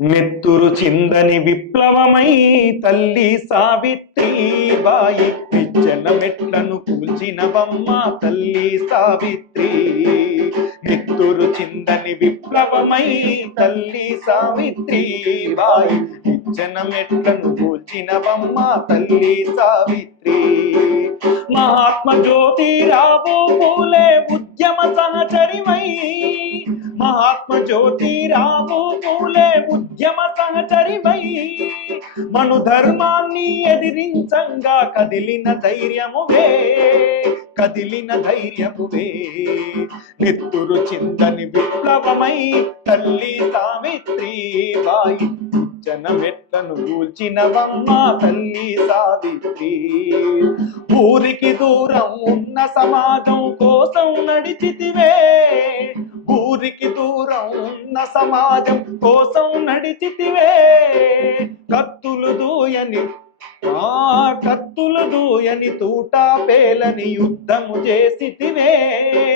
నెత్తురు చిందని విప్లవమై తల్లి సావిత్రిబాయి నిచ్చెన మెట్లను కూల్చినవమ్మ తల్లి సావిత్రి. నెత్తురు చిందని విప్లవమై తల్లి సావిత్రిబాయి నిచ్చెన మెట్లను కూల్చినవమ్మ తల్లి సావిత్రి. మహాత్మ జ్యోతిరావు పూలే ఉద్యమ సహచరివై, మహాత్మ జ్యోతిరావు పూలే ఉద్యమ సహచరివై మను ధర్మాన్ని ఎదిరించంగా కదిలిన ధైర్యమువే, కదిలిన ధైర్యమువే. నెత్తురు చిందని విప్లవమై తల్లి సావిత్రిబాయి నిచ్చెన మెట్లను కూల్చినవమ్మ తల్లి సావిత్రి. ఊరికి దూరం ఉన్న సమాజం కోసం నడిచితివే, ఊరికి దూరం ఉన్న సమాజం కోసం నడిచితివే. కత్తులు దూయని కత్తులు దూయని తూటా పేలని యుద్ధము చేసితివే.